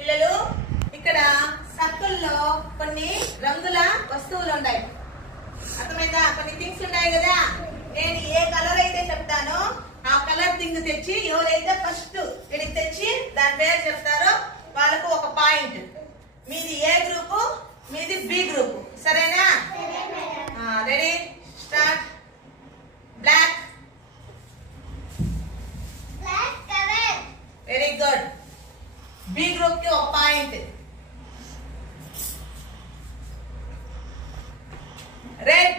పిల్లలు ఇక్కడ సర్కిల్లో కొన్ని రంగుల వస్తువులు ఉన్నాయి. అర్థమైందా? కొన్ని థింగ్స్ ఉన్నాయి కదా. నేను ఏ కలర్ అయితే చెప్తానో ఆ కలర్ థింగ్ తెచ్చి ఎవరైతే ఫస్ట్ వీడికి తెచ్చి దాని పేరు చెప్తారో వాళ్ళకు ఒక పాయింట్. మీది ఏ గ్రూపు, మీది బి గ్రూప్. సరేనా? Ready, start. Black. Very good. B group కి ఒక పాయింట్. రెడ్.